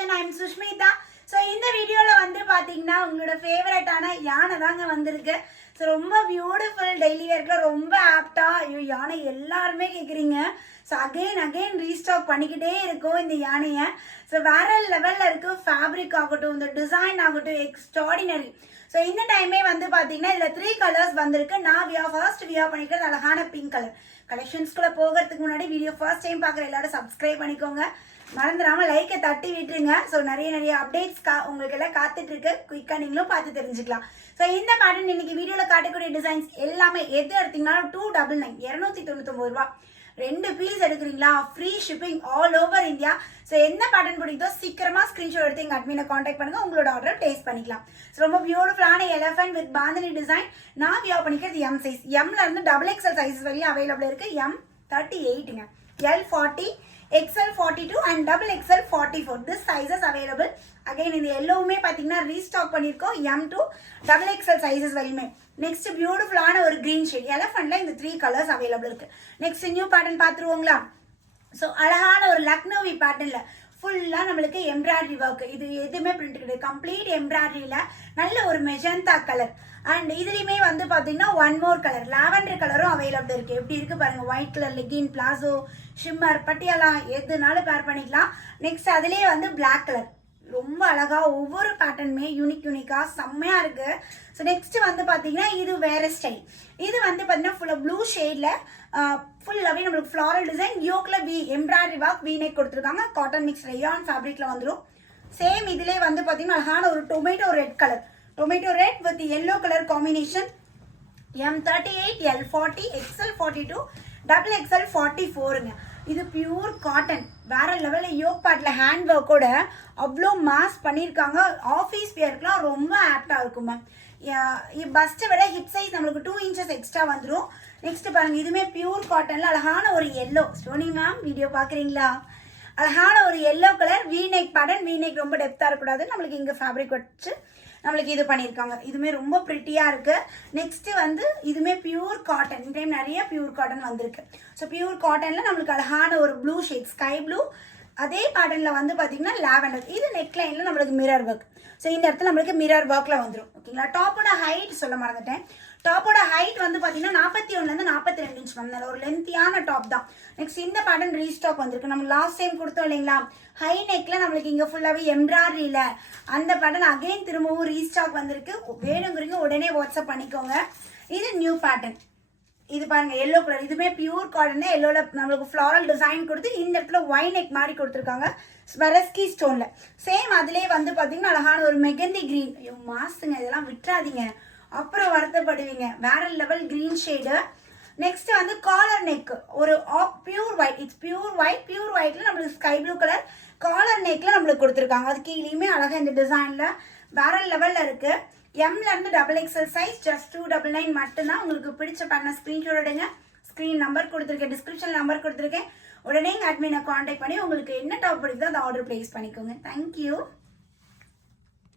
collection. I am Sushmita. So இந்த வீடியோல வந்து பாத்தீங்கன்னா உங்களோட ஃபேவரட்டான யானை தாங்க வந்திருக்கு. ஸோ ரொம்ப பியூட்டிஃபுல் டெய்லி வேர்க்ல ரொம்ப ஆப்டா யானை எல்லாருமே கேட்குறீங்க. ஸோ அகைன் ரீஸ்டாக் பண்ணிக்கிட்டே இருக்கும் இந்த யானையை. ஸோ வேற லெவல்ல இருக்கு. ஃபேப்ரிக் ஆகட்டும், இந்த டிசைன் ஆகட்டும், எக்ஸ்ட்ராடினரி. ஸோ இந்த டைமே வந்து பார்த்தீங்கன்னா இதில் 3 கலர்ஸ் வந்திருக்கு. நான் ஃபர்ஸ்ட் வியர் பண்ணிக்கிறது அழகான பிங்க் கலர். கலெக்ஷன்ஸ்குள்ள போகிறதுக்கு முன்னாடி வீடியோ ஃபர்ஸ்ட் டைம் பார்க்குற எல்லாரும் சப்ஸ்கிரைப் பண்ணிக்கோங்க. மறந்துடாம லைக்கை தட்டி விட்டுருங்க. ஸோ நிறைய அப்டேட்ஸ் உங்களுக்கு எல்லாம் காத்துட்டு இருக்கு. குயிக்காக நீங்களும் பார்த்து தெரிஞ்சுக்கலாம். ஸோ இந்த பேட்டர்ன் இன்னைக்கு வீடியோவில் காட்டக்கூடிய டிசைன்ஸ் எல்லாமே எது எடுத்தீங்கன்னாலும் 299 299 ரூபா. 2 பீஸ் எடுக்கிறீங்களா free shipping all over India. So என்ன பேட்டர்ன் பிடிக்குதோ சீக்கிரமா ஸ்கிரீன்ஷாட் எடுத்து எங்கள் அட்மினை காண்டாக்ட் பண்ணுங்க. உங்களோட ஆர்டர் டேஸ்ட் பண்ணிக்கலாம். ஸோ ரொம்ப பியூட்டிஃபுல்லான எலஃபண்ட் வித் பாந்தினி டிசைன். நான் வியர் பண்ணிக்கிறது எம் சைஸ். எம்ல இருந்து XXL சைஸஸ் வரையும் அவைலபிள் இருக்கு. M38ங்க, L40, XL 42 and XXL 44. This sizes available. Again இந்த எல்லோவுமே பார்த்தீங்கன்னா ரீஸ்டாக் பண்ணியிருக்கோம். M to XXL சைஸஸ் வரையுமே. நெக்ஸ்ட் பியூட்டிஃபுல்லான ஒரு கிரீன் ஷேட். எலஃபண்ட்ல இந்த 3 கலர்ஸ் அவைலபிள் இருக்கு. நெக்ஸ்ட் நியூ பேட்டர்ன் பார்த்துருவோங்களா? ஸோ அழகான ஒரு லக்னோவி பேட்டர்ன்ல ஃபுல்லாக நம்மளுக்கு எம்ப்ராய்டரி ஒர்க். இது எதுவுமே பிரிண்ட் கிடையாது. கம்ப்ளீட் எம்ப்ராய்டரியில் நல்ல ஒரு மெஜந்தா கலர். அண்ட் இதுலேயுமே வந்து பார்த்தீங்கன்னா ஒன் மோர் கலர் லாவெண்டர் கலரும் அவைலபிள் இருக்குது. எப்படி இருக்குது பாருங்கள். White colour legging, palazzo, shimmer, Patiala எதுனாலும் பேர் பண்ணிக்கலாம். நெக்ஸ்ட் அதுலேயே வந்து பிளாக் கலர். ரொம்ப அழகாக ஒவ்வொரு பேட்டர்னுமே யூனிக்காக செம்மையாக இருக்குது. ஸோ நெக்ஸ்ட் வந்து பார்த்தீங்கன்னா இது வேற ஸ்டைல். இது வந்து பார்த்தீங்கன்னா ஃபுல்லாக ப்ளூ ஷேடில் ஃபுல்லாகவே நம்மளுக்கு ஃப்ளாரல் டிசைன். யோக்கில் எம்ப்ராய்டரி ஒர்க் வீநெக் கொடுத்துருக்காங்க. காட்டன் மிக்ஸ் ரயான் ஃபேப்ரிக்கில் வந்துடும். சேம் இதிலே வந்து பார்த்தீங்கன்னா அழகான ஒரு tomato red colour. Tomato red with yellow colour combination. M38, L40, XL 42, XXL 44ங்க. இது பியூர் காட்டன். வேற லெவலில் யோக் பார்ட்டில் ஹேண்ட் ஒர்க்கோட அவ்வளோ மாஸ் பண்ணியிருக்காங்க. ஆஃபீஸ் வியர்க்குலாம் ரொம்ப ஆப்டாக இருக்கும் மேம். பஸ்ட்டை விட ஹிப் சைஸ் நம்மளுக்கு 2 இன்ச்சஸ் எக்ஸ்ட்ரா வந்துடும். நெக்ஸ்ட் பாருங்க, இதுவுமே பியூர் காட்டனில் அழகான ஒரு எல்லோ. ஸ்டோனிங் மேம் வீடியோ பார்க்குறீங்களா? அழகான ஒரு yellow colour V-neck pattern. V-neck ரொம்ப டெப்த்தாக இருக்கக்கூடாது. நம்மளுக்கு இங்கே ஃபேப்ரிக் வச்சு நம்மளுக்கு இது பண்ணியிருக்காங்க. இதுவுமே ரொம்ப ப்ரிட்டியாக இருக்குது. நெக்ஸ்ட்டு வந்து இதுவுமே பியூர் காட்டன். இந்த டைம் நிறைய பியூர் காட்டன் வந்திருக்கு. ஸோ பியூர் காட்டனில் நம்மளுக்கு அழகான ஒரு ப்ளூ ஷேட், ஸ்கை ப்ளூ. அதே பேட்டர்னில் வந்து பார்த்தீங்கன்னா லாவெண்டர். இது நெக்லைனில் நம்மளுக்கு மிரர் ஒர்க். ஸோ இந்த இடத்துல நம்மளுக்கு மிரர் ஒர்க்கில் வந்துடும். ஓகேங்களா? டாப்போட ஹைட் சொல்ல மறந்துட்டேன். டாப்போட ஹைட் வந்து பார்த்தீங்கன்னா 41லேருந்து 42 இன்ச் வந்தால ஒரு லென்த்தியான டாப் தான். நெக்ஸ்ட் இந்த பேட்டர்ன் ரீஸ்டாக் வந்திருக்கு. நம்ம லாஸ்ட் டைம் கொடுத்தோம் இல்லைங்களா? ஹை நெக்கில் நம்மளுக்கு இங்கே ஃபுல்லாகவே எம்ப்ராய்டரியில் அந்த பேட்டர்ன் அகைன் திரும்பவும் ரீஸ்டாக் வந்திருக்கு. வேணுங்கிறீங்க உடனே வாட்ஸ்அப் பண்ணிக்கோங்க. இது நியூ பேட்டர்ன். இது பாருங்க எல்லோ கலர். இதுவுமே பியூர் காட்டன். எல்லோல நம்மளுக்கு ஃப்ளாரல் டிசைன் கொடுத்து இந்த இடத்துல ஒய் நெக் மாதிரி கொடுத்துருக்காங்க ஸ்வரஸ்கி ஸ்டோன்ல. சேம் அதுலேயே வந்து பார்த்தீங்கன்னா அழகான ஒரு மெகந்தி கிரீன். ஐயோ மாசுங்க, இதெல்லாம் விட்டுறாதீங்க, அப்புறம் வருத்தப்படுவீங்க. வேற லெவல் கிரீன் ஷேடு. நெக்ஸ்ட் வந்து காலர் நெக். ஒரு pure white. It's pure white. Pure ஒயிட்ல நம்மளுக்கு ஸ்கை ப்ளூ கலர் காலர் நெக்ல நம்மளுக்கு கொடுத்துருக்காங்க. அது கீழேயுமே அழகா இந்த டிசைன்ல வேற லெவல்ல இருக்கு. எம்ல இருந்து XXL சைஸ் ஜஸ்ட் 299 மட்டும்தான். உங்களுக்கு பிடிச்ச பண்ண ஸ்கிரீன்ஷாட் எடுங்க. ஸ்கிரீன் நம்பர் கொடுத்துருக்கேன், டிஸ்கிரிப்ஷன் நம்பர் கொடுத்துருக்கேன். உடனே அட்மினை காண்டாக்ட் பண்ணி உங்களுக்கு என்ன டாப் பிடிக்குதோ அதை ஆர்டர் பிளேஸ் பண்ணிக்கோங்க. தேங்க்யூ.